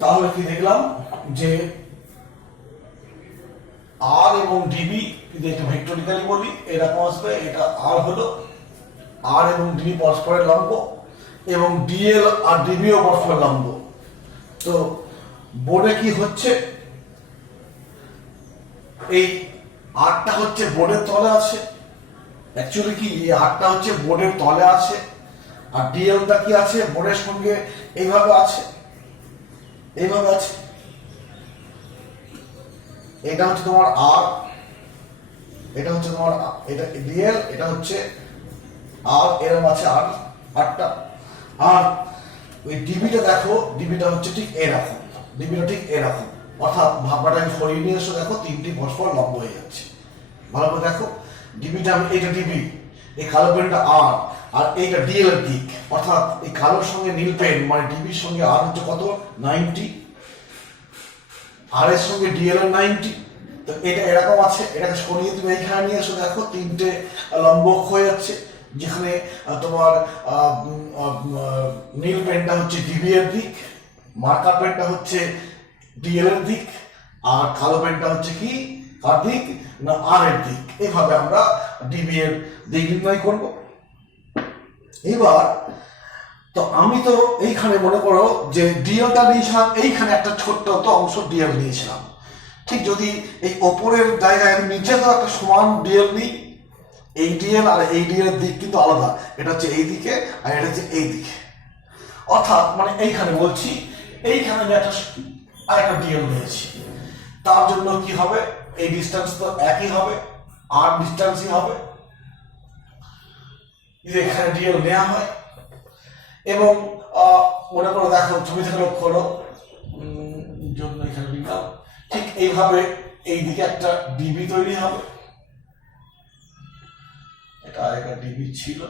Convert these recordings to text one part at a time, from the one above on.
তাহলে কি দেখলাম যে আর এবং ডিবি যদি এটা ভেক্টরিক্যালি বলি এরকম আসবে, এটা আর হলো আর এবং ডিবি পরস্পরের লম্ব এবং ডিএল আর ডিবিও পরস্পরের লম্ব। তো বোর্ডে কি হচ্ছে, এই আরটা হচ্ছে বোর্ডের তলে আছে, অ্যাকচুয়ালি কি এই আরটা হচ্ছে বোর্ডের তলে আছে, আর ডিএলটা কি আছে বোর্ডের সঙ্গে এইভাবে আছে, এইভাবে আছে। এটা হচ্ছে তোমার আর, এটা হচ্ছে তোমার এটা ডিএল, এটা হচ্ছে আর, এরকম আছে আর আরটা। আর ওই ডিবিটা দেখো, ডিবিটা হচ্ছে ঠিক এরকম, ডিবিটা ঠিক এরকম, অর্থাৎ ভাবনাটাকে সরিয়ে নিয়ে এসে দেখো তিনটি পরস্পর লম্ব হয়ে যাচ্ছে। ভালো করে দেখো, ডিবিটা এইটা ডিবি, এই কালো পেনটা আর, আর এইটা ডিএল এর দিক, অর্থাৎ এই কালোর সঙ্গে নীল পেন মানে ডিবির সঙ্গে আর হচ্ছে কত 90, আর এর সঙ্গে ডিএল এর 90। তো এটা এরকম আছে, এটাকে সরিয়ে তুমি এইখানে নিয়ে এসে দেখো তিনটে লম্ব হয়ে যাচ্ছে, যেখানে তোমার নীল পেনটা হচ্ছে ডিবি এর দিক, মার্কার পেনটা হচ্ছে ডিএল এর দিক, আর কালো পেনটা হচ্ছে কি কার দিক না আর এর দিক। এইভাবে আমরা ডিবি এর দিক নির্ণয় করব। এবার তো আমি তো এইখানে মনে করো যে ডিএলটা নিয়েছিলাম, এইখানে একটা ছোট্ট অংশ ডিএল নিয়েছিলাম। ঠিক যদি এই ওপরের জায়গায় নিচে তো একটা সমান ডিএল নিই, এই ডিএল আর এই ডিএল এর দিক কিন্তু আলাদা, এটা হচ্ছে এই দিকে আর এটা হচ্ছে এই দিকে, অর্থাৎ মানে এইখানে বলছি এইখানে আমি একটা ডিএল নিয়েছি, তার জন্য কি হবে এই ডিস্টেন্স তো একই হবে, আর ডিস্টেন্সই হবে, এখানে ডিএল নেওয়া হয়। এবং মনে করো দেখো ছবি থেকে লক্ষ্য করো, জন্য এখানে লিখলাম ঠিক এইভাবে এই দিকে একটা ডিবি তৈরি হবে, এটা একটা ডিবি ছিল,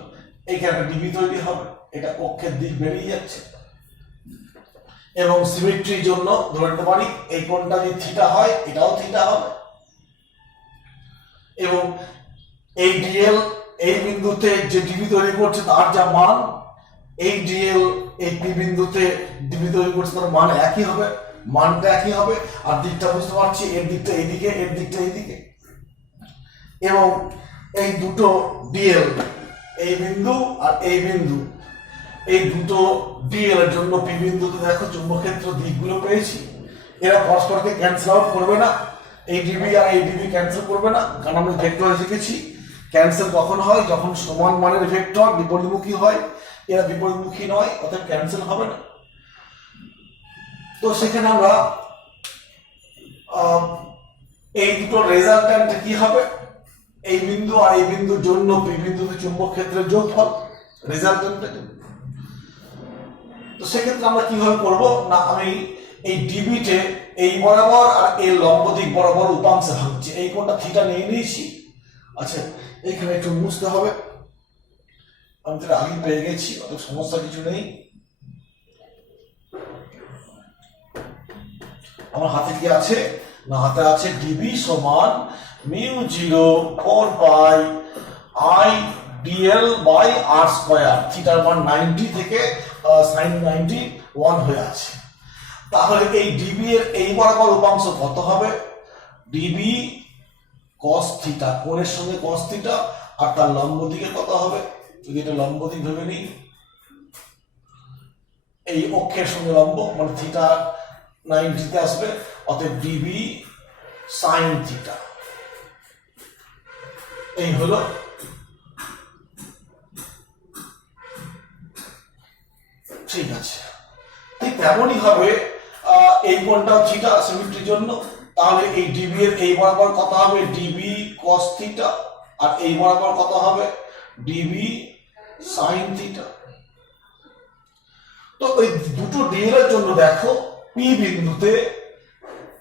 এইখানে একটা ডিবি তৈরি হবে, এটা অক্ষের দিক বেরিয়ে যাচ্ছে। এবং সিমেট্রির জন্য ধরে নিতে পারি এই কোণটা যদি থিটা হয় এটাও থিটা হবে, এবং এই ডিএল এই বিন্দুতে যে ডিবি তৈরি করছে তার যা মান, এই ডিএল এই পি বিন্দুতে ডিবি তৈরি করছে তার মান একই হবে, মানটা একই হবে, আর দিকটা বুঝতে পারছি এর দিকটা এইদিকে এর দিকটা এইদিকে। এবং এই দুটো ডিএল এই বিন্দু আর এই বিন্দু, এই দুটো ডিএল এর জন্য পি বিন্দুতে দেখো চুম্বকক্ষেত্র দিকগুলো পেয়েছি, এরা পরস্পরকে ক্যান্সেল আউট করবে না, এই ডিবি আর এই ডিবি ক্যান্সেল করবে না, কারণ আমরা ভেক্টর শিখেছি ক্যান্সেল কখন হয় যখন সমান মানের ভেক্টর বিপরীতমুখী হয়, এরা বিপরীতমুখী নয়, অর্থাৎ ক্যান্সেল হবে না। তো সেখানে আমরা এই দুটো রেজাল্ট্যান্ট কি হবে, এই বিন্দু আর এই বিন্দুর জন্য পি বিন্দুতে চুম্বক ক্ষেত্রের যোগফল রেজাল্ট্যান্ট। তো সেক্ষেত্রে আমরা কিভাবে করব না, আমি এই ডিবিতে এই বরাবর আর এই লম্ব দিক বরাবর উপাংশে ভাঙছি, এই কোণটা থিটা নিয়ে নিয়েছি। আচ্ছা এইখানে একটু মুছতে হবে, আমি তো আগে পেয়ে গেছি, অত সমস্যা কিছু নেই। আমার হাতে কি আছে না, হাতে আছে ডিবি সমান mu 0 4 pi I dl by r square, থিটার মান 90 থেকে sin 91 হয়ে আছে। তাহলে এই ডিবি এর এই বরাবর উপাংশ কত হবে, ডিবি cos থিটা, কোণের সঙ্গে cos থিটা, আর তার লম্ব দিকে কত হবে, যদি এটা লম্ব দিক ভেবে নিই, এই অক্ষের সঙ্গে লম্ব মানে থিটা 90 তে আসবে, অতএব ডিবি sin থিটা। এই হলো ঠিক আছে। ঠিক তেমনই হবে এই কোণটা থিটা সিমেট্রির জন্য, তাহলে এই ডিবি এর এই বরাবর কত হবে ডিবি cos থিটা, আর এই বরাবর কত হবে ডিবি sin থিটা। তো এই দুটো ডিএল এর জন্য দেখো পি বিন্দুতে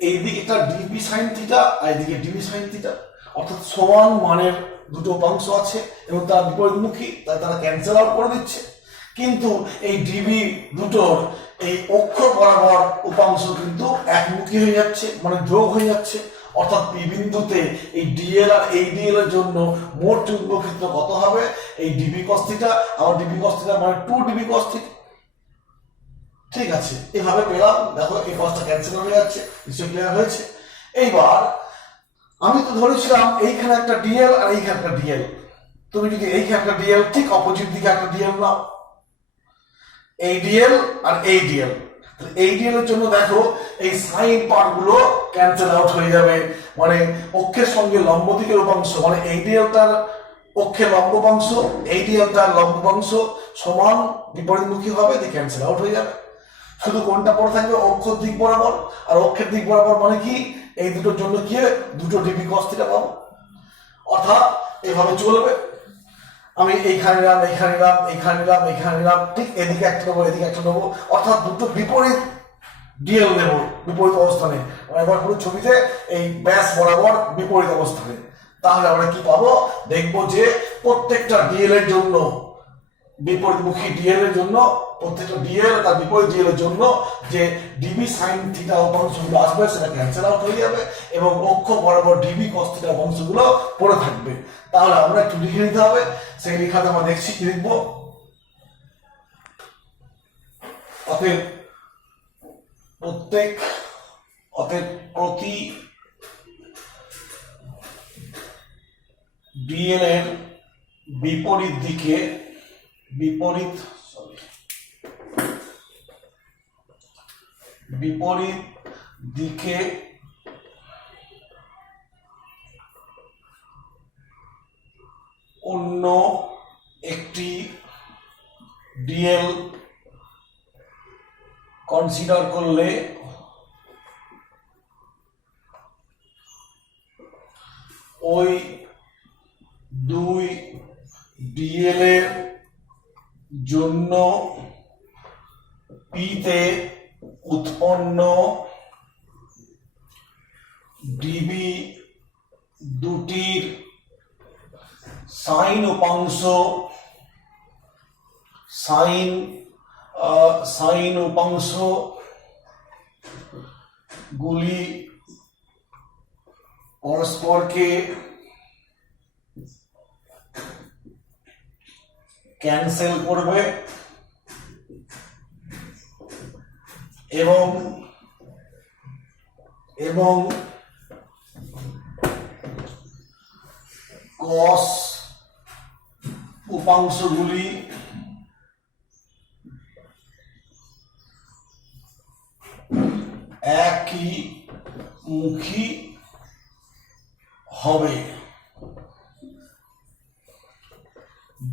এই দিকে একটা ডিবি sin থিটা আর এইদিকে ডিবি sin থিটা, অর্থাৎ সমান মানের দুটো উপাংশ আছে এবং তার বিপরীতমুখী, তাই তারা ক্যান্সেল আউট করে দিচ্ছে। কিন্তু এই ডিবি দুটোর এই অক্ষ বরাবর উপাংশ কিন্তু একমুখী হয়ে যাচ্ছে, মানে যোগ হয়ে যাচ্ছে, অর্থাৎ পি বিন্দুতে এই ডিএল আর এই ডিএল এর জন্য মোট চুম্বক ক্ষেত্র কত হবে, এই ডিবি cos থিটা আর ডিবি cos থিটা মানে 2 ডিবি cos থিটা। ঠিক আছে, এভাবে পেলাম। দেখো এই কসটা ক্যান্সেল হয়ে যাচ্ছে, নিশ্চয়ই ক্লিয়ার হয়েছে। এইবার আমি তো ধরেছিলাম এইখানে একটা ডিএল আর এইখানে একটা ডিএল। তুমি যদি এইখানে একটা ডিএল, ঠিক অপোজিট দিকে একটা ডিএল নাও, এই ডিএল আর এই ডিএল, এই ডিএল এর জন্য দেখো এই সাইন পার্ট গুলো ক্যান্সেল আউট হয়ে যাবে। মানে অক্ষের সঙ্গে লম্ব দিকের উপাংশ, মানে এই ডিএলটার অক্ষের লম্ব উপাংশ, এই ডিএলটার লম্ব উপাংশ সমান বিপরীতমুখী হবে, দিয়ে ক্যান্সেল আউট হয়ে যাবে। শুধু কোনটা পড়ে থাকবে, অক্ষর দিক বরাবর। আর অক্ষের দিক বরাবর মানে কি, এই দুটোর জন্য কি দুটো ডিবি কস থিটা পাবো। অর্থাৎ এভাবে চলবে। আমি এইখানে নিলাম, এইখানে নিলাম, এইখানে নিলাম, এইখানে নিলাম, ঠিক এদিকে একটা নেবো, এদিকে একটা নেবো, অর্থাৎ দুটো বিপরীত ডিএল নেবো বিপরীত অবস্থানে। এবার পুরো ছবিতে এই ব্যাস বরাবর বিপরীত অবস্থানে। তাহলে আমরা কি পাবো, দেখবো যে প্রত্যেকটা ডিএল এর জন্য, বিপরীতমুখী ডিএল এর জন্য, প্রত্যেকটা ডিএল তার বিপরীত ডিএল এর জন্য যে ডিবি সাইন থিটা উপাংশগুলো আসবে সেটা ক্যান্সেল আউট হয়ে যাবে এবং অক্ষ বরাবর ডিবি কস থিটা উপাংশগুলো পড়ে থাকবে। তাহলে আমরা একটু লিখে নিতে হবে, সেই লেখাতে আমরা দেখছি কি লিখবো। অতএব প্রতি ডিএল এর বিপরীত দিকে অন্য একটি ডিএল কনসিডার করলে ওই দুই ডিএল এর জন্য পিতে উৎপন্ন ডিবি দুটির সাইন উপাংশ গুলি পরস্পরকে ক্যান্সেল করবে এবং কস উপাংশগুলি একই মুখী হবে,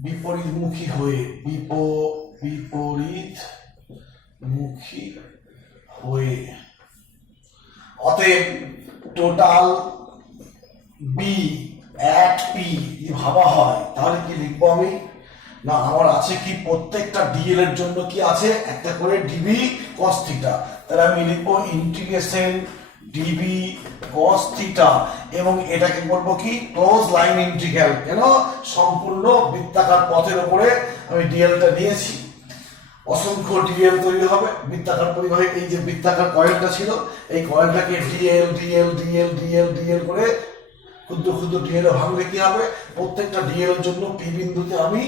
বিপরীতমুখী হয়ে। অতএব টোটাল বি অ্যাট পি যদি ভাবা হয় তাহলে কি লিখবো আমি, না আমার আছে কি প্রত্যেকটা ডিএল এর জন্য কি আছে একটা করে ডিবি কস থিটা। তাহলে আমি লিখবো ইন্টিগ্রেশন ডিবি কস থিটা এবং এটাকে বলবো কি ক্লোজ লাইন ইন্টিগ্রাল। কেন, সম্পূর্ণ বৃত্তাকার পথের উপরে আমি ডিএলটা নিয়েছি, অসংখ্য ডিএল তৈরি হবে বৃত্তাকার পরিবাহী। এই যে বৃত্তাকার কয়েলটা ছিল, এই কয়েলটাকে DL DL DL DL DL করে ক্ষুদ্র ক্ষুদ্র ডিএল ভাঙলে কি হবে, প্রত্যেকটা ডিএল এর জন্য পি বিন্দুতে আমি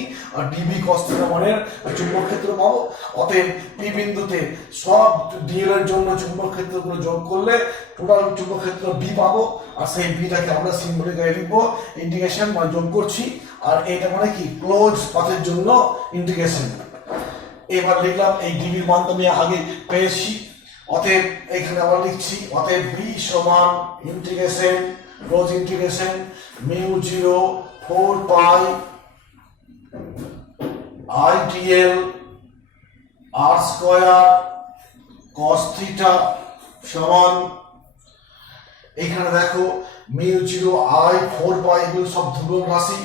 ডিবি কস থিটা মানের চুম্বক ক্ষেত্র পাবো। অতএব পি বিন্দুতে সব ডিএল এর জন্য চুম্বক ক্ষেত্রগুলো যোগ করলে টোটাল চুম্বক ক্ষেত্র বি পাবো। আর সেই বিটাকে আমরা সিম্বলিক গায়ে লিখবো ইন্টিগ্রেশন, মানে যোগ করছি। আর এটা মানে কি ক্লোজ পাথের জন্য ইন্টিগ্রেশন। এবার লিখলাম এই ডিবির মান তো আমি আগে পেয়েছি, অতএব এখানে আবার লিখছি অতএব বি সমান ইন্টিগ্রেশন ক্লোজ ইন্টিগ্রেশন μ0 4 পাই IDL r square cos theta সমান, এখানে দেখো μ0 I 4 পাই এগুলো সব ধ্রুবক রাশি,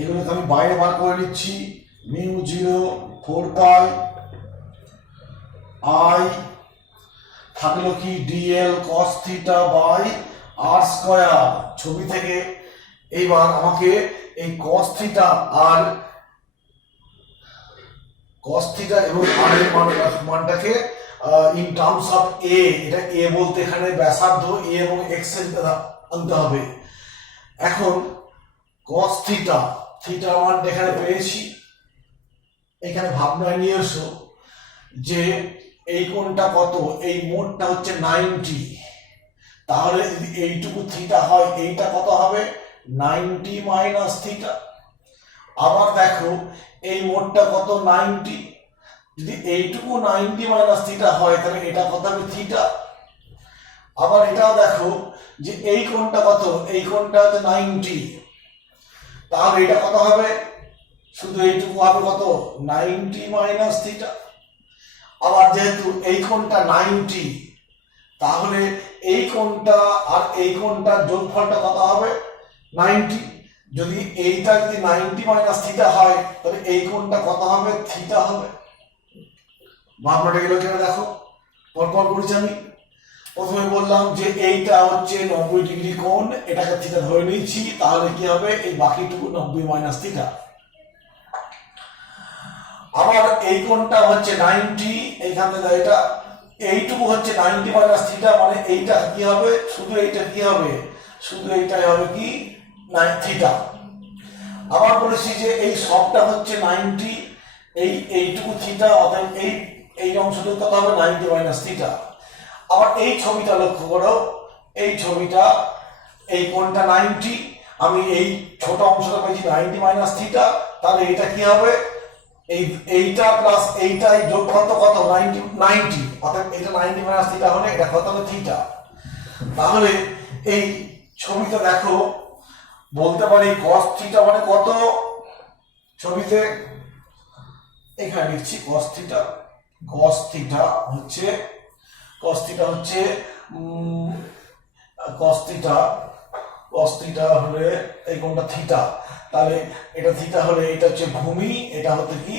এগুলোকে আমি বাইরে বার করে নিচ্ছি। μ0 4 পাই I থাকলো কি dl cos theta by r square ছবি থেকে। এইবার আমাকে এই cos থিটা এবং r এর মানটাকে ইন টার্মস অফ a, এটা a বলতে এখানে ব্যাসার্ধ a এবং x এর আনতে হবে। এখন cos থিটা মানটা এখানে পেয়েছি, এখানে ভাবনায় নিয়ে এসো যে এই কোণটা কত, এই মোটটা হচ্ছে 90, তাহলে যদি এইটুকু থিটা হয় এইটা কত হবে 90 মাইনাস থিটা। আবার দেখো এই মোটটা কত 90, যদি এইটুকু 90 মাইনাস থিটা হয় তাহলে এটা কত হবে থিটা। আবার এটাও দেখো যে এই কোণটা কত, এই কোণটা হচ্ছে 90, তাহলে এটা কত হবে শুধু এইটুকু হবে কত 90 মাইনাস থিটা। আবার যেহেতু এই কোণটা 90, তাহলে এই কোণটা আর এই কোণটার যোগফলটা কত হবে 90, যদি এইটা যদি 90 মাইনাস থিটা হয় তাহলে এই কোণটা কত হবে থিটা হবে। ভাবনাটা গেল কিনা দেখো, পরপর করেছি আমি। প্রথমে বললাম যে এইটা হচ্ছে 90 ডিগ্রি কোণ, এটাকে থিটা ধরে নিয়েছি, তাহলে কি হবে এই বাকিটুকু 90 মাইনাস থিটা। আবার এই কোণটা হচ্ছে 90, এইখান থেকে এটা এইটুকু হচ্ছে 90 মাইনাস থিটা, মানে এইটা কি হবে শুধু এইটা কি হবে শুধু এইটাই হবে কি থিটা। আবার বলেছি যে এই সবটা হচ্ছে 90, এইটুকু থিটা, অর্থাৎ এই অংশটুকু কত হবে 90 মাইনাস থিটা। আবার এই ছবিটা লক্ষ্য করো, এই ছবিটা এই কোণটা 90, আমি এই ছোট অংশটা পেয়েছি 90 মাইনাস থিটা, তাহলে এটা কি হবে এইটা প্লাস এইটাই যোগফল তো কত 90, অর্থাৎ এটা 90 মাইনাস থিটা হলে এটা কত হবে থিটা। তাহলে এই ছবিটা দেখো বলতে পারি cos থিটা মানে কত, ছবিতে এখানে লিখছি cos থিটা। cos থিটা হচ্ছে cos থিটা হলে এই কোণটা থিটা, তাহলে এটা থিটা হলে এটা হচ্ছে ভূমি, এটা হতে কি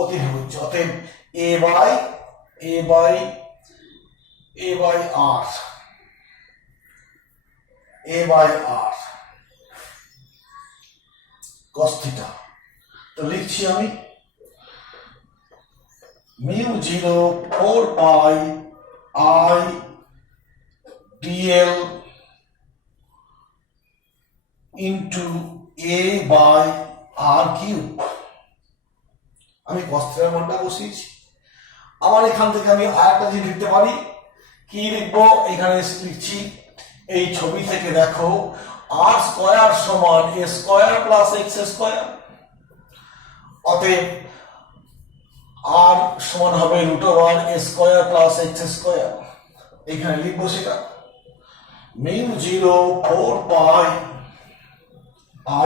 অতিভুজ, অতএব a by r cos theta. তো লিখছি আমি μ0 4 pi I dl into a by r cube. আমি cos থিটার মানটা বসিয়েছি। আবার এখান থেকে আমি আরেকটা জিনিস লিখতে পারি, কি লিখবো এখানে লিখছি এই ছবি থেকে দেখো r স্কয়ার সমান a square plus x square, অতএব r সমান হবে √r a square plus x square. এখানে লিখবো সেটা μ0 4 পাই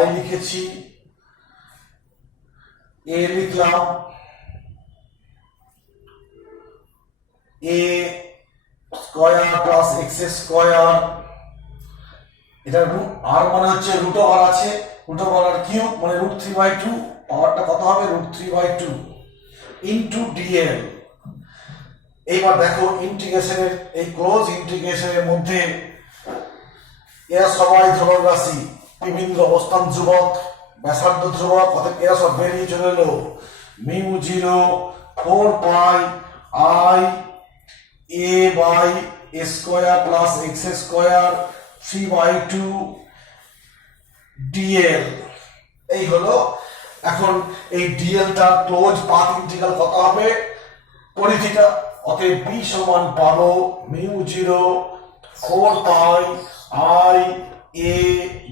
I লিখেছি, a লিখলাম, a square plus x square, এটা r মানে হচ্ছে √r আছে, √r কিউব মানে √3/2, পাওয়ারটা কত হবে √3/2 ইনটু dl। এইবার দেখো ইন্টিগ্রেশনের এই ক্লোজ ইন্টিগ্রেশনের মধ্যে এরা সবাই ধ্রুবক রাশি, বিভিন্ন অবস্থান ধ্রুবক, ব্যাসার্ধ ধ্রুবক, অর্থাৎ এরা সব বেরিয়ে চলে এলো। μ0 4 pi I a by a square plus x square 3/2 dl। এই হলো এখন এই dl টার ক্লোজ পাথ ইন্টিগ্রাল কত হবে 20 থিটা, অতএব b সমান পাবো μ0 4 pi I a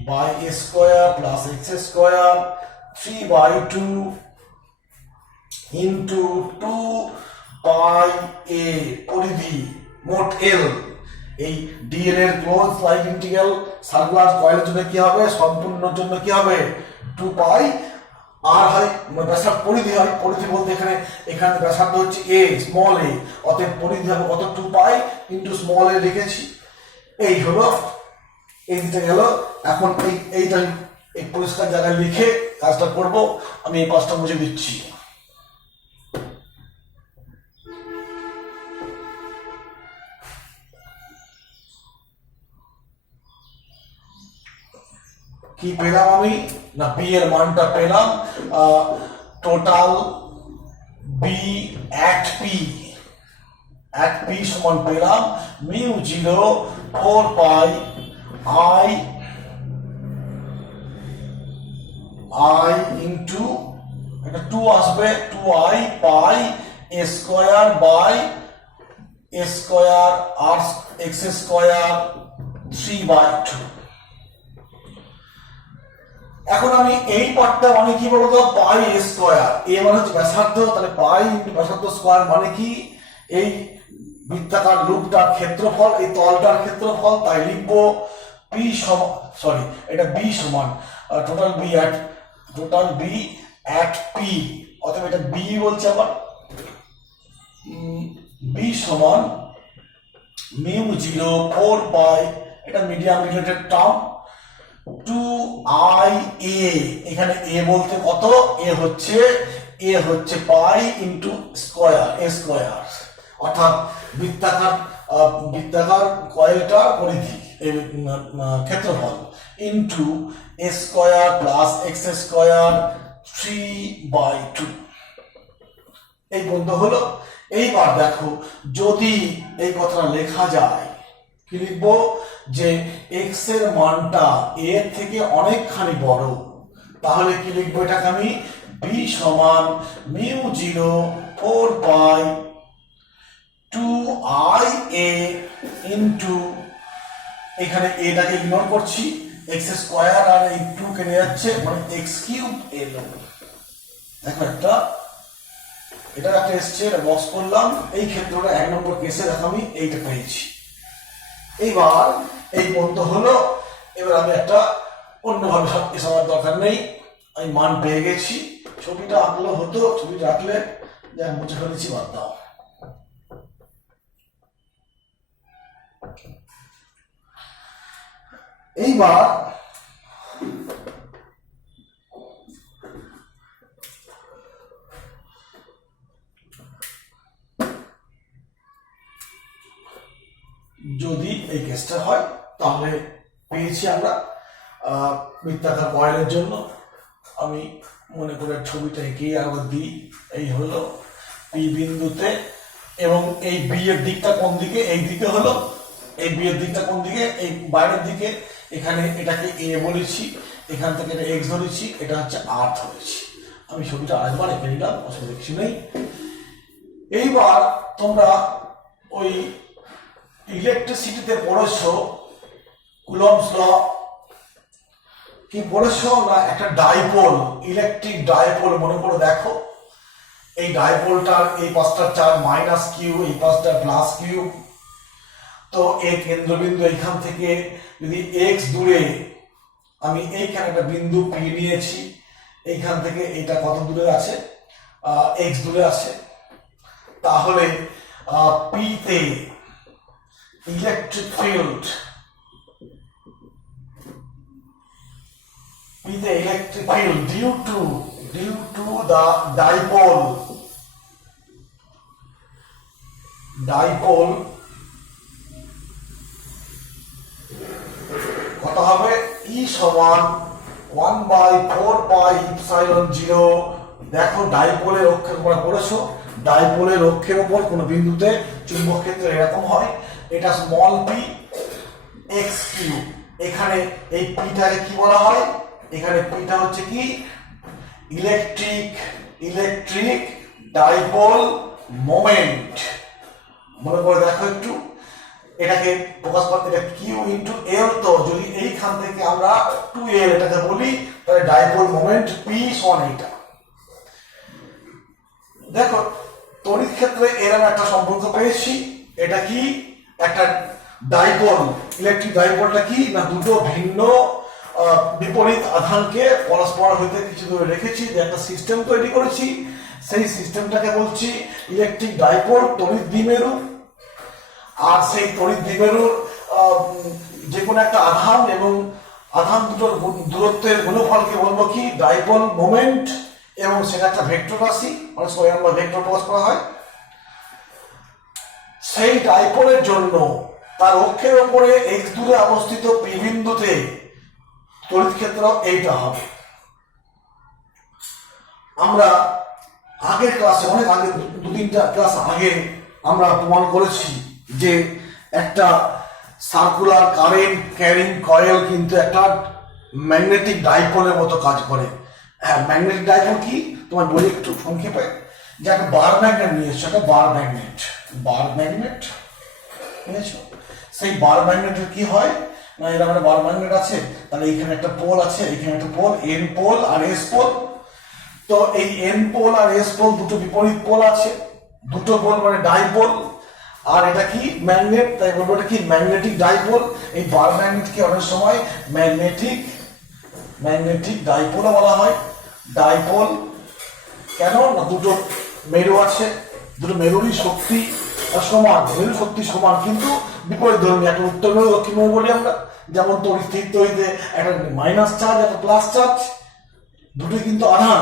by a square plus x square 3/2 into 2 pi a পরিধি মোট l। এই dl এর ক্লোজ লাইন ইন্টিগ্রাল সার্কুলার কয়েলের জন্য কি হবে, সম্পূর্ণর জন্য কি হবে 2 পাই আর হয় ব্যাসার্ধ পরিধি হয়, পরিধি বলতে এখানে ব্যাসার্ধ হচ্ছে a স্মল a, অতএব পরিধি হবে কত 2 পাই ইনটু স্মল a লিখেছি। এই হলো এইটা গেল। এখন এইটা এই পরিষ্কার জায়গায় লিখে কাজটা করব, আমি এই পাঁচটা মুছে দিচ্ছি। কি পেলাম আমি না বি এর মানটা পেলাম টোটাল বি অ্যাট পি সমান পেলাম μ0 4 পাই I ইনটু এটা 2 আসবে 2i pi a square by a square r x square 3/2। এখন আমি এই পার্টটা মানে কি বলতো, পাই a স্কয়ার, a মানে হচ্ছে ব্যাসার্ধ, তাহলে পাই ইনটু ব্যাসার্ধ স্কয়ার মানে কি, এই বৃত্তাকার লুপটার ক্ষেত্রফল, এই তলটার ক্ষেত্রফল, তাই লিখবো p সমান, সরি এটা b সমান টোটাল b at p, অতএব এটা b বলছে আবার b সমান মিউ 0 4 পাই, এটা medium related term, 2i a, এখানে a বলতে কত, a হচ্ছে পাই ইনটু স্কয়ার a স্কয়ার, অর্থাৎ বৃত্তাকার কয়েলটার পরিধি ক্ষেত্রফল into a square plus x square 3/2। এই বন্ধ হলো। এইবার দেখো, যদি এই কথাটা লেখা যায়, কি লিখবো, যে x এর মানটা a এর থেকে অনেকখানি বড়, তাহলে কি লিখবো, এটাকে আমি b সমান মিউ 0 4 পাই 2ia ইনটু, এখানে এটাকে ইগনোর করছি, x স্কয়ার আর এই 2 কেটে যাচ্ছে, মানে x কিউব এলো। দেখো এটা একটা এসছে, এটা বক্স করলাম, এই ক্ষেত্রটা 1 নম্বর কেসে দেখো আমি এইটা পেয়েছি। এইবার এই পর্যন্ত হলো। এবার আমি একটা অন্যভাবে এসব আমার দরকার নেই, আমি মান পেয়ে গেছি। ছবিটা আঁকলে হতো, ছবিটা আঁকলে যা মুছে ফেলেছি, বাদ দাও। এইবার যদি এই কেসটা হয়, তাহলে পেয়েছি আমরা বৃত্তাকার কয়েলের জন্য। আমি মনে করে ছবিটা এঁকে আবার দিই। এই হলো পি বিন্দুতে, এবং এই বি এর দিকটা কোন দিকে, এই দিকে হলো, এই বি এর দিকটা কোন দিকে, এই বাইরের দিকে। এখানে এটাকে এ বলেছি, এখান থেকে এটা এক্স ধরেছি, এটা হচ্ছে আর ধরেছি। আমি ছবিটা আরেকবার এঁকে নিলাম, অসুবিধা কিছু নেই। এইবার তোমরা ওই ইলেকট্রিসিটিতে পড়েছো, কুলম্বস ল কি পড়েছো না, একটা ডাইপোল, ইলেকট্রিক ডাইপোল মনে করে দেখো। এই ডাইপোলটার এই পাশটার চার্জ মাইনাস কিউ, এই পাশটা প্লাস কিউ। তো এই কেন্দ্রবিন্দু এইখান থেকে যদি এক্স দূরে, আমি এইখানে একটা বিন্দু পি নিয়েছি, এইখান থেকে এটা কত দূরে আছে, এক্স দূরে আছে, তাহলে পি তে electric field, with the electric field due to the dipole কত হবে, E সমান 1/4 পাই ইপসাইলন 0। দেখো ডাইপোলের অক্ষের উপর পড়েছো, ডাইপোলের অক্ষের উপর কোন বিন্দুতে চুম্বক ক্ষেত্র এরকম হয়, এটা স্মল পি এক্স কিউ। এখানে এই পিটাকে কি বলা হয়, এখানে পিটা হচ্ছে কি, ইলেকট্রিক ডাইপোল মোমেন্ট। মনে করে দেখো একটু, এটাকে প্রকাশ করতে, এটা কিউ ইন্টু এল। তো যদি এইখান থেকে আমরা 2l এটাকে বলি, তাহলে ডাইপোল মোমেন্ট পি সমান এইটা। দেখো তড়িৎ ক্ষেত্রে এরকম একটা সম্পর্ক পেয়েছি। এটা কি, একটা ডাইপোল, ইলেকট্রিক ডাইপোলটা কি না, দুটো ভিন্ন বিপরীত আধানকে পরস্পর হইতে কিছু দূরে রেখেছি, যে একটা সিস্টেম তৈরি করেছি। সেই সিস্টেমটাকে বলছি ইলেকট্রিক ডাইপোল, তড়িৎ দ্বিমেরু। আর সেই তড়িৎ দ্বিমেরুর যে কোনো একটা আধান এবং আধান দুটোর দূরত্বের গুণফলকে বলবো কি, ডাইপোল মোমেন্ট, এবং সেটা একটা ভেক্টর রাশি, মানে স্কয়ার বা ভেক্টর প্রকাশ করা হয়। সেই ডাইপোলের জন্য তার অক্ষের উপরে এক্স দূরে অবস্থিত পি বিন্দুতে তড়িৎ ক্ষেত্র এইটা হবে। আমরা আগের ক্লাসে, অনেক আগে, 2-3টা ক্লাস আগে আমরা প্রমাণ করেছি যে একটা সার্কুলার কারেন্ট ক্যারিং কয়েল কিন্তু একটা ম্যাগনেটিক ডাইপোলের মতো কাজ করে। হ্যাঁ, ম্যাগনেটিক ডাইপোল কি তোমার বলি একটু সংক্ষেপে, যে একটা বার ম্যাগনেট নিয়ে এসছে, একটা বার ম্যাগনেট বুঝেছো? সেই বার ম্যাগনেটের কি হয় না, এরকম একটা বার ম্যাগনেট আছে, তাহলে এখানে একটা পোল আছে, এখানে একটা পোল, এন পোল আর এস পোল। তো এই এন পোল আর এস পোল দুটো বিপরীত পোল আছে, দুটো পোল মানে ডাইপোল। আর এটা কি ম্যাগনেট, তাই বলবো এটা কি ম্যাগনেটিক ডাইপোল। এই বার ম্যাগনেটকে অনেক সময় ম্যাগনেটিক ডাইপোলও বলা হয়। ডাইপোল কেন না, দুটো মেরু আছে, দুটো মেরুরই শক্তি সমান, মেরু শক্তি সমান কিন্তু বিপরীত ধর্মী। একটা উত্তর মেরু দক্ষিণ মেরু বলি আমরা, যেমন স্থির তড়িতে একটা মাইনাস চার্জ একটা প্লাস চার্জ, দুটোই কিন্তু আধান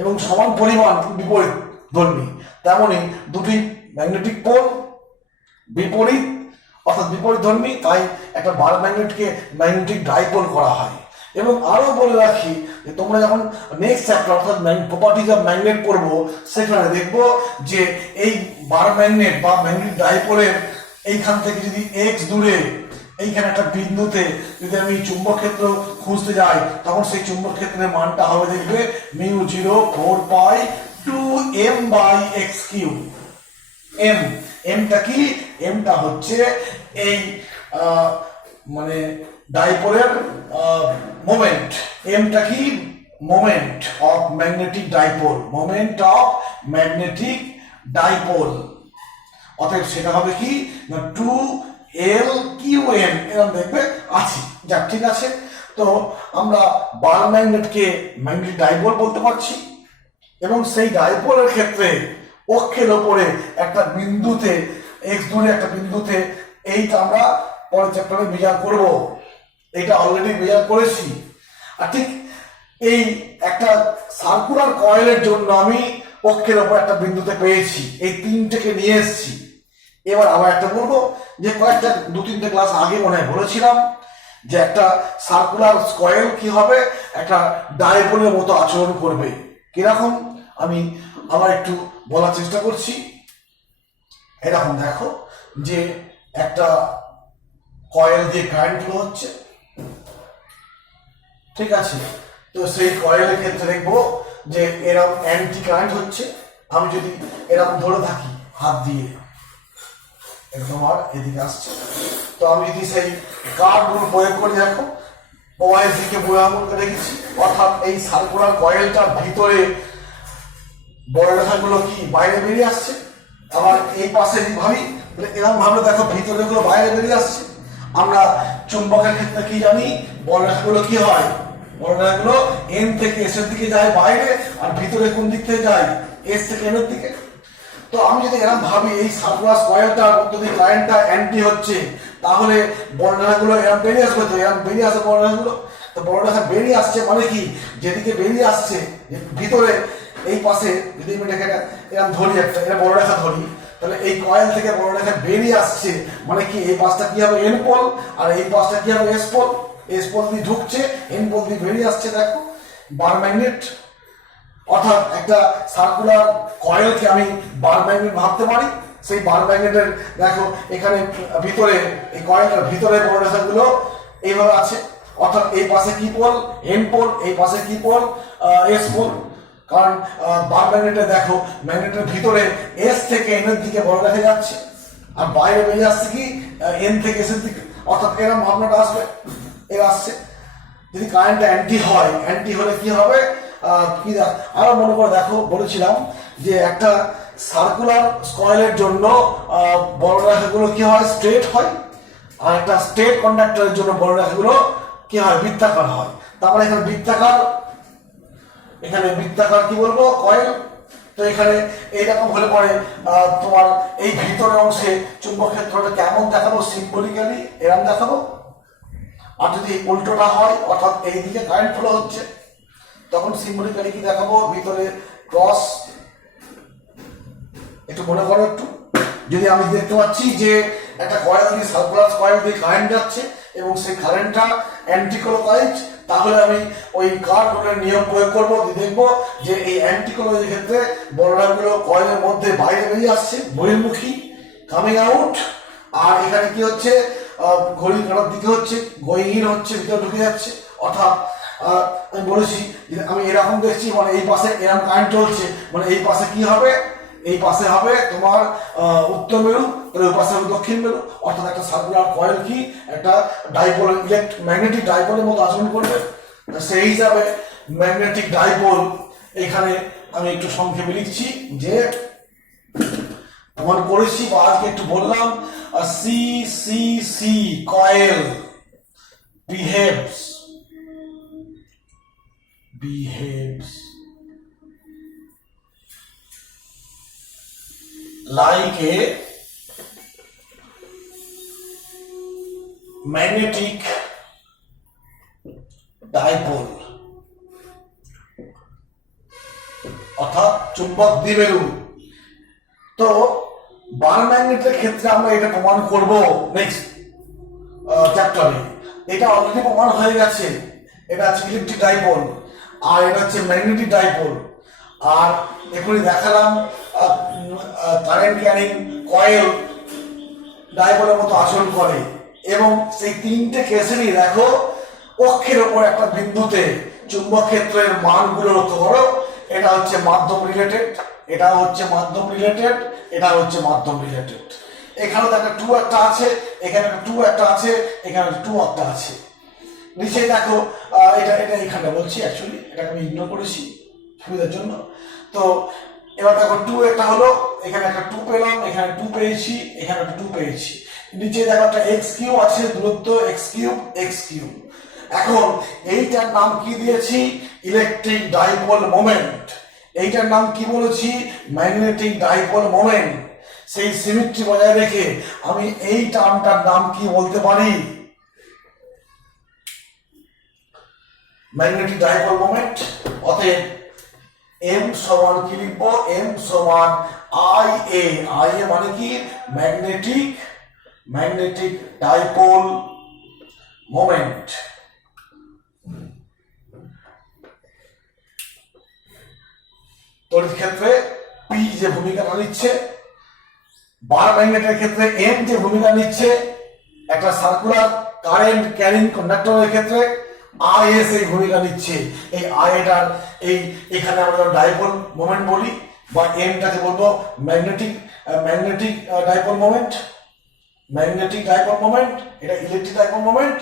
এবং সমান পরিমাণ বিপরীত ধর্মী। তেমনি দুটি ম্যাগনেটিক পোল বিপরীত অর্থাৎ বিপরীত ধর্মী, তাই একটা বার ম্যাগনেটকে ম্যাগনেটিক ডাইপোল করা হয়। এবং আরো বলে রাখি যে তোমরা যখন নেক্সট চ্যাপ্টার অর্থাৎ প্রপার্টিজ অফ ম্যাগনেট পড়বো, সেখানে দেখবো যে এই বার ম্যাগনেট বা ম্যাগনেটিক ডাইপোলের এইখান থেকে যদি এক্স দূরে এইখানে একটা বিন্দুতে যদি আমি চুম্বক ক্ষেত্র খুঁজতে যাই, তখন সেই চুম্বক ক্ষেত্রের মানটা হবে দেখবে μ0 4π2m/x3। এমটা কি, এমটা হচ্ছে এই মানে ডাইপোলের মোমেন্ট। এমটা কি, moment of magnetic dipole, moment of magnetic dipole. অতএব সেটা হবে কি না 2L/QM, এরকম দেখবে আছে। যাক, ঠিক আছে। তো আমরা বার ম্যাগনেটকে ম্যাগনেটিক ডাইপোল বলতে পারছি, এবং সেই ডাইপোলের ক্ষেত্রে অক্ষের ওপরে একটা বিন্দুতে এক্স দূরে একটা বিন্দুতে, এইটা আমরা পরের চ্যাপ্টারে বিচার করব, এটা অলরেডি বিচার করেছি। আর ঠিক এই একটা সার্কুলার কয়েলের জন্য আমি অক্ষের ওপর একটা বিন্দুতে পেয়েছি, এই তিনটেকে নিয়ে এসেছি। এবার আবার একটা বলবো যে কয়েকটা 2-3টে ক্লাস আগে মনে হয় বলেছিলাম যে একটা সার্কুলার কয়েল কি হবে, একটা ডাইপোলের মতো আচরণ করবে। কিরকম আমি আবার একটু বলার চেষ্টা করছি। এরকম দেখো যে একটা কয়েল দিয়ে কারেন্ট ফ্লো হচ্ছে, ঠিক আছে। তো সেই কয়েলের ক্ষেত্রে দেখবো যে এরকম অ্যান্টি কারেন্ট হচ্ছে। আমি যদি এরকম ধরে থাকি হাত দিয়ে, একদম আর এদিকে আসছে, তো আমি যদি সেই কার্ড রুল প্রয়োগ করি, দেখো ওয়াইয়ের দিকে বুড়া আঙুল রেখেছি, অর্থাৎ এই সার্কুলার কয়েলটার ভিতরে বড় রেখাগুলো কি বাইরে বেরিয়ে আসছে। আবার এই পাশে ভাবি, এরকম ভাবে দেখো ভিতরে গুলো বাইরে বেরিয়ে আসছে। আমরা চুম্বকের ক্ষেত্রে কি জানি, বড় রেখাগুলো কি হয়, বড় রেখাগুলো এন থেকে এস এর দিকে যায় বাইরে, আর ভিতরে কোন দিক থেকে যায়, এস থেকে এন এর দিকে। তো আমি যদি এরকম ভাবি এই সার্কুলার কয়েলটার যদি কারেন্টটা অ্যান্টি হচ্ছে, তাহলে বড় রেখাগুলো এরকম বেরিয়ে আসবে, তো এরকম বেরিয়ে আসে বড় রেখাগুলো। তো বড় রেখা বেরিয়ে আসছে মানে কি, যেদিকে বেরিয়ে আসছে ভিতরে এই পাশে যদি আমি এটাকে এরকম ধরি, একটা এটা বড় রেখা ধরি, তাহলে এই কয়েল থেকে বড় রেখা বেরিয়ে আসছে মানে কি, এই পাশটা কি হবে এন পোল, আর এই পাশটা কি হবে এস পোল। এস পোল দিয়ে ঢুকছে, এন পোল দিয়ে বেরিয়ে আসছে। দেখো বার ম্যাগনেট, অর্থাৎ একটা সার্কুলার কয়েলকে আমি বার ম্যাগনেট ভাবতে পারি। সেই বার ম্যাগনেটের দেখো এখানে ভিতরে এই কয়েলটার ভিতরে বড় রেখাগুলো এইভাবে আছে, অর্থাৎ এই পাশে কি পোল এন পোল, এই পাশে কি পোল এস পোল। কারণ বার ম্যাগনেটে দেখো ম্যাগনেটের ভিতরে এস থেকে এন এর দিকে বড় রেখা যাচ্ছে, আর বাইরে বেরিয়ে আসছে কি এন থেকে এস এর দিকে, অর্থাৎ এরকম ভাবনাটা আসবে, এর আসছে। যদি কারেন্টটা অ্যান্টি হয়, অ্যান্টি হলে কি হবে, কি আরো মনে করে দেখো বলেছিলাম যে একটা সার্কুলার কয়েলের জন্য বড় রেখাগুলো কি হয়, স্ট্রেট হয়, আর একটা স্ট্রেট কন্ডাক্টরের জন্য বড় রেখাগুলো কি হয়, বৃত্তাকার হয়। তারপরে এখানে বৃত্তাকার কি বলবো, কয়েল। তো এখানে এইরকম হলে পরে তোমার এই ভিতরের অংশে চুম্বক ক্ষেত্রটা কেমন দেখাবো, সিম্বলিক্যালি এরকম দেখাবো। আর যদি উল্টোটা হয়, অর্থাৎ এইদিকে কারেন্ট ফ্লো হচ্ছে, তখন সিম্বলিক্যালি কি দেখাবো, ভিতরে ক্রস। একটু মনে করো, একটু যদি আমি দেখতে পাচ্ছি যে একটা কয়েল দিয়ে সার্কুলার কয়েল দিয়ে কারেন্ট যাচ্ছে এবং সেই কারেন্টটা অ্যান্টিক্লকওয়াইজ, তাহলে আমি ওই কার্ড রুলের নিয়ম প্রয়োগ করবো, দেখবো যে এই অ্যান্টিক্লকওয়াইজের ক্ষেত্রে বড় রেখাগুলো কয়েলের মধ্যে বাইরে বেরিয়ে আসছে, বহির্মুখী, কামিং আউট। আর এখানে কি হচ্ছে, ঘড়ির কাঁটার দিকে হচ্ছে, গোয়িং ইন হচ্ছে, ভিতরে ঢুকে যাচ্ছে। অর্থাৎ আমি বলেছি আমি এরকম দেখছি, মানে এই পাশে এরকম কারেন্ট চলছে, মানে এই পাশে কি হবে, এই পাশে হবে তোমার উত্তর মেরু, ওই পাশে হবে দক্ষিণ মেরু, অর্থাৎ একটা সার্কুলার কয়েল কি একটা ডাইপোল ম্যাগনেটিক ডাইপোলের মতো আচরণ করবে। সেই হিসাবে ম্যাগনেটিক ডাইপোল এখানে আমি একটু সংক্ষেপে লিখছি যে প্রমাণ করেছি বা আজকে একটু বললাম, C C C coil behaves like a magnetic dipole, অর্থাৎ চুম্বক দ্বিমেরু। তো বার ম্যাগনেটের ক্ষেত্রে আমরা এটা প্রমাণ করব নেক্সট চ্যাপ্টারে। এটা অলরেডি প্রমাণ হয়ে গেছে, এটা হচ্ছে ইলেকট্রিক ডাইপোল আর এটা হচ্ছে ম্যাগনেটিক ডাইপোল। আর এখনই দেখালাম কারেন্ট ক্যারিং কয়েল ডাইপোলের মতো আচরণ করে। এবং সেই তিনটে কেসেরই দেখো অক্ষের ওপর একটা বিন্দুতে চুম্বক ক্ষেত্রের মানগুলো লক্ষ্য করো। এটা হচ্ছে মাধ্যম রিলেটেড, এটা হচ্ছে মাধ্যম রিলেটেড, এটা হচ্ছে মাধ্যম রিলেটেড। এখানে একটা টু একটা আছে, এখানে একটা টু একটা আছে, এখানে টু একটা আছে। নিচে দেখো এটা এটা এখানে বলছি, অ্যাকচুয়ালি এটা আমি ইগনোর করেছি সুবিধার জন্য। তো এবার দেখো টু একটা হলো, এখানে একটা টু পেলাম, এখানে টু পেয়েছি, এখানে একটা টু পেয়েছি। নিচে দেখো একটা এক্স কিউব আছে, দূরত্ব এক্স কিউব এক্স কিউব। এখন এইটার নাম কি দিয়েছি? Electric dipole moment. এইটার নাম কি বলেছি? Magnetic dipole moment. সেই সিমেট্রি বজায় রেখে আমি এই টার্মটার নাম কি বলতে পারি? Magnetic dipole moment. অতএব এম সমান কি লিখবো? এম সমান আই এ। আই এ মানে কি? Magnetic dipole moment. তড়িৎ ক্ষেত্রে পি যে ভূমিকাটা নিচ্ছে, বার ম্যাগনেটের ক্ষেত্রে এম যে ভূমিকা নিচ্ছে, একটা সার্কুলার কারেন্ট ক্যারিং কন্ডাক্টরের ক্ষেত্রে আই এস এই ভূমিকা নিচ্ছে। এই আই এটার এখানে আমরা ডাইপোল মোমেন্ট বলি, বা এমটাকে বলবো magnetic dipole moment. Magnetic dipole moment, এটা ইলেকট্রিক ডাইপোল মোমেন্ট।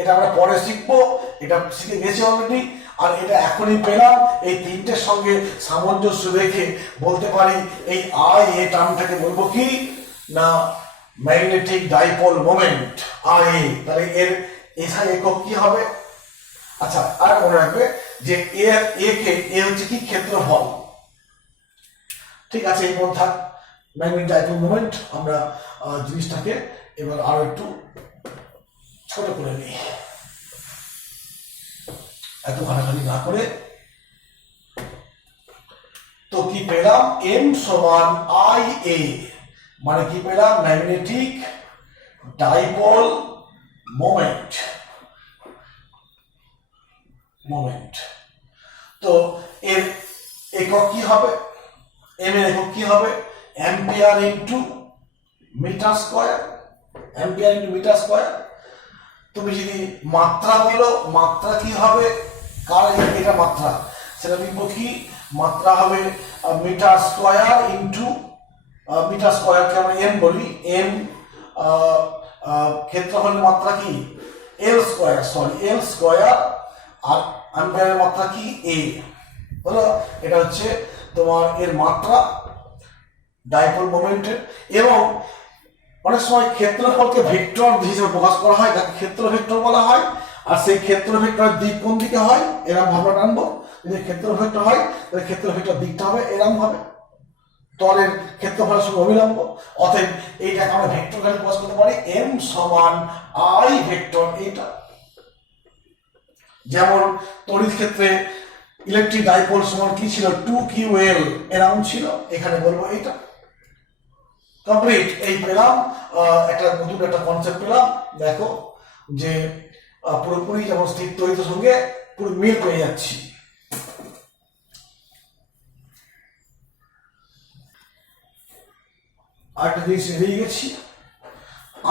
এটা আমরা পরে শিখবো, এটা শিখে গেছি অলরেডি। আর এটা এখনই পেলাম, এই তিনটের সঙ্গে সামঞ্জস্য রেখে বলতে পারি এই আই এ টার্মটাকে বলবো কি না magnetic dipole moment I A. তাহলে এর এসআই একক কি হবে? আচ্ছা, আর মনে রাখবে যে এ হচ্ছে কি? ক্ষেত্রফল। ঠিক আছে, এই মনে থাক। ম্যাগনেটিক ডাইপোল মোমেন্ট আমরা জিনিসটাকে এবার আরো একটু ছোট করে নিই, এত ঘাটাঘাটি না করে। তো কি পেলাম? এম সমান আই এ, মানে কি পেলাম? Magnetic dipole moment. তো এর একক কি হবে? এম এর একক কি হবে? Ampere into metre square. Ampere into metre square. তুমি যদি মাত্রা বলো, মাত্রা কি হবে? কার এটা মাত্রা, সেটা লিখবো কি? মাত্রা হবে মিটার স্কয়ার ইনটু মিটার স্কয়ারকে আমরা এম বলি। এম ক্ষেত্রফলের মাত্রা কি? এল স্কয়ার। আর অ্যাম্পিয়ারের মাত্রা কি? এ। হলো, এটা হচ্ছে তোমার এর মাত্রা ডাইপোল মোমেন্টের। এবং অনেক সময় ক্ষেত্রফলকে ভেক্টর হিসেবে প্রকাশ করা হয়, যাকে ক্ষেত্র ভেক্টর বলা হয়। আর সেই ক্ষেত্র ভেক্টরের দিক কোন দিকে হয়? এরকম ভাবে টানবো। যদি ক্ষেত্র ভেক্টর হয় তাহলে ক্ষেত্র ভেক্টর দিকটা হবে এরকম ভাবে, তলের ক্ষেত্রফলের সঙ্গে অভিলম্ব। অতএব এইটাকে আমরা ভেক্টর কাজে প্রকাশ করতে পারি এম সমান আই ভেক্টর এটা। যেমন তড়িৎ ক্ষেত্রে ইলেকট্রিক ডাইপোল সমান কি ছিল? 2QL এরকম ছিল, এখানে বলবো এইটা। কমপ্লিট। এই পেলাম একটা নতুন একটা কনসেপ্ট পেলাম। দেখো যে পুরোপুরি যেমন স্থির তড়িতের সঙ্গে পুরো মিল পেয়ে যাচ্ছি। আরেকটা জিনিস এড়িয়ে গেছি,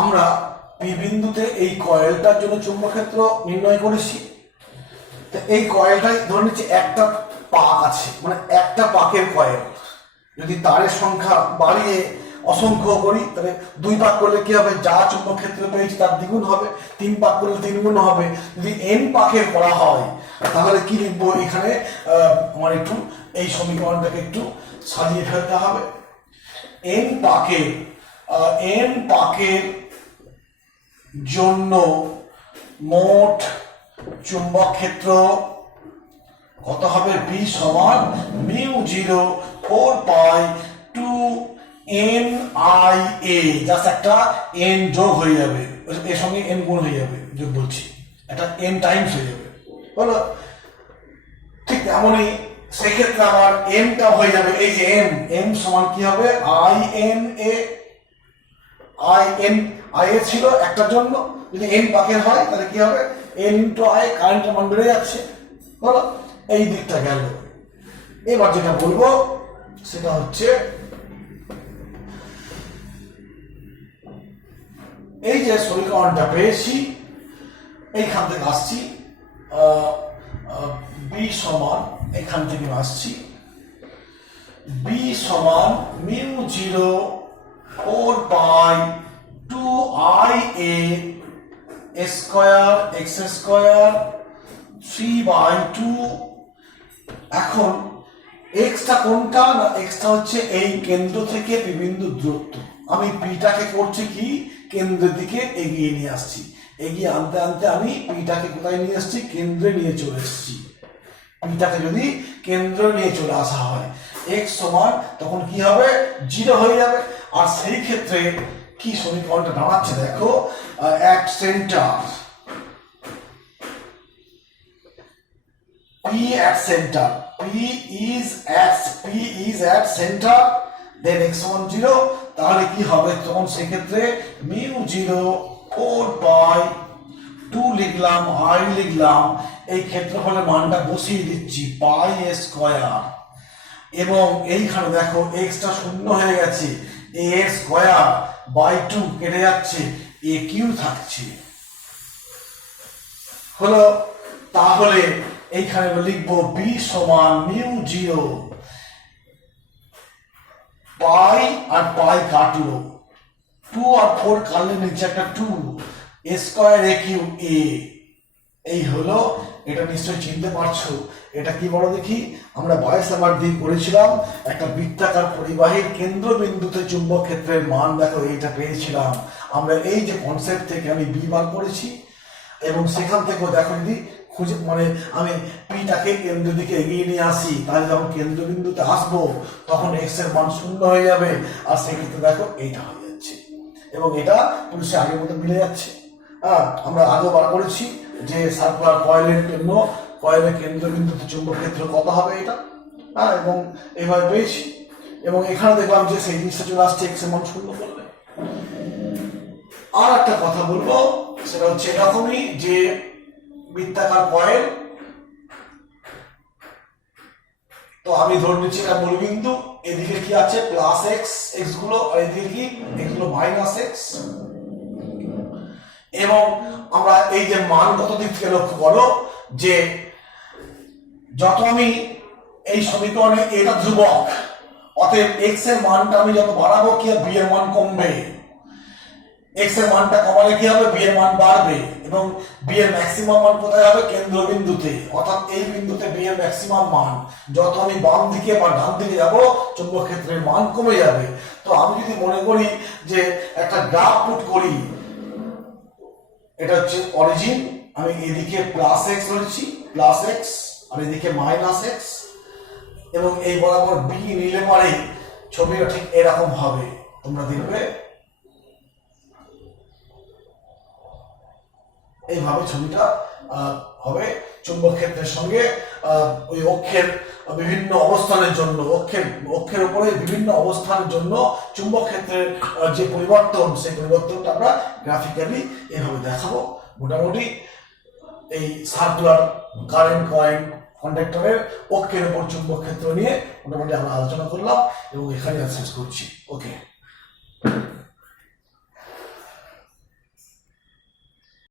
আমরা পি বিন্দুতে এই কয়েলটার জন্য চুম্বক ক্ষেত্র নির্ণয় করেছি। তো এই কয়েলটাই ধরে নিচ্ছি একটা পাক আছে, মানে একটা পাকের কয়েল। যদি তারের সংখ্যা বাড়িয়ে অসংখ্য করি তাহলে 2 ভাগ করলে কি হবে, যা চুম্বক ক্ষেত্র পেয়েছি তার দ্বিগুণ হবে, 3 ভাগ করলে 3 গুণ হবে। যদি n পাকে করা হয় তাহলে কি লিখবো এখানে, আমার একটু এই সমীকরণটাকে একটু সাজিয়ে ফেলতে হবে। n পাকের জন্য মোট চুম্বক ক্ষেত্র কত হবে, b সমান μ0 4 পাই 2 NIA, জাস্ট একটা n যোগ হয়ে যাবে, এর সঙ্গে n গুণ হয়ে যাবে, যোগ বলছি একটা n টাইমস হয়ে যাবে, বলো। ঠিক তেমনই সেক্ষেত্রে আমার m টা হয়ে যাবে, এই যে m সমান কি হবে IA ছিল একটার জন্য, যদি n পাকের হয় তাহলে কি হবে n ইন্টু i, কারেন্টের মান বেড়ে যাচ্ছে, বলো। এই দিকটা গেল। এবার যেটা বলবো সেটা হচ্ছে এই যে সমীকরণটা পেয়েছি, এইখান থেকে আসছি b সমান, এখান থেকে আসছি b সমান μ0 4 পাই 2IA স্কয়ার x স্কয়ার 3/2। এখন x টা কোনটা না, x টা হচ্ছে এই কেন্দ্র থেকে পি বিন্দুর দূরত্ব। আমি পিটাকে করছি কি, কেন্দ্রের দিকে এগিয়ে নিয়ে আসছি, এগিয়ে আনতে আনতে আমি পিটাকে কোথায় নিয়ে আসছি, কেন্দ্রে নিয়ে চলে এসেছি। পিটাকে যদি কেন্দ্রে নিয়ে চলে আসা হয় x সমান তখন কি হবে, 0 হয়ে যাবে। আর সেই ক্ষেত্রে কি সমীকরণটা দাঁড়াচ্ছে দেখো, at center P is at center then x সমান 0, তাহলে কি হবে তখন সেক্ষেত্রে μ0 4 পাই 2 লিখলাম, i লিখলাম, এই ক্ষেত্রফলের মানটা বসিয়ে দিচ্ছি পাই স্কয়ার, এবং এইখানে দেখো x টা শূন্য হয়ে গেছে, a স্কয়ার বাই 2 কেটে যাচ্ছে, a কিউ থাকছে, হলো। তাহলে এইখানে লিখবো b সমান μ0 পাই আর পাই কাটলো, 2 আর 4 কাটলে নিচে একটা 2 স্কয়ার a কিউ a, এই হলো। এটা নিশ্চয়ই চিনতে পারছো, এটা কি বড় দেখি, আমরা 22 নাম্বার দিয়ে করেছিলাম একটা বৃত্তাকার পরিবাহীর কেন্দ্রবিন্দুতে চুম্বক ক্ষেত্রের মান, দেখো এইটা পেয়েছিলাম আমরা, এই যে কনসেপ্ট থেকে আমি বি বার করেছি, এবং সেখান থেকেও দেখো যদি খুঁজে মানে আমি পিটাকে কেন্দ্রের দিকে এগিয়ে নিয়ে আসি, তাহলে যখন কেন্দ্রবিন্দুতে আসবো তখন এক্স এর মান 0 হয়ে যাবে, আর সেক্ষেত্রে দেখো এইটা হয়ে যাচ্ছে, এবং এটা পুলিশে আগের মতো মিলে যাচ্ছে। আমরা আগেও বার করেছি যে সার্কুলার কয়েলের জন্য কয়েলের কেন্দ্রবিন্দুতে চুম্বক ক্ষেত্র কত হবে এটা, এবং এইভাবে পেয়েছি, এবং এখানে দেখলাম যে সেই জিনিসটা চলে আসছে এক্স এর মান 0 করলে। আর একটা কথা বলবো সেটা হচ্ছে এরকমই যে বৃত্তাকার কয়েল, তো আমি ধরে নিচ্ছি এটা মূলবিন্দু, এদিকে কি আছে প্লাস এক্স, এক্স গুলো, আর এদিকে কি এক্স গুলো মাইনাস এক্স, এবং আমরা এই যে মানগত দিক থেকে লক্ষ্য করো যে যত আমি এই সমীকরণে এটা ধ্রুবক, অতএব এক্স এর মানটা আমি যত বাড়াবো কি বি এর মান কমবে, এক্স এর মানটা কমালে কি হবে, বি এর মান বাড়বে, এবং বি এর ম্যাক্সিমাম মান কোথায় হবে, কেন্দ্রবিন্দুতে, অর্থাৎ এই বিন্দুতে বি এর ম্যাক্সিমাম মান, যত আমি বাম দিকে বা ডান দিকে যাব চুম্বক ক্ষেত্রের মান কমে যাবে। তো আমি যদি মনে করি যে একটা গ্রাফ পুট করি, এটা হচ্ছে অরিজিন, আমি এদিকে প্লাস এক্স ধরেছি, প্লাস এক্স, আর এদিকে মাইনাস এক্স, এবং এই বরাবর বি নিলে পরে ছবিটা ঠিক এরকম হবে, তোমরা দেখবে এইভাবে ছবিটা হবে। চুম্বক ক্ষেত্রের সঙ্গে ওই অক্ষের বিভিন্ন অবস্থানের জন্য, অক্ষের উপরে বিভিন্ন অবস্থানের জন্য চুম্বক ক্ষেত্রের যে পরিবর্তন, সেই পরিবর্তনটা আমরা গ্রাফিক্যালি এইভাবে দেখাবো। মোটামুটি এই সার্কুলার কারেন্ট কয়েল কন্ডাক্টরের অক্ষের উপর চুম্বক ক্ষেত্র নিয়ে মোটামুটি আমরা আলোচনা করলাম, এবং এখানে শেষ করছি। ওকে।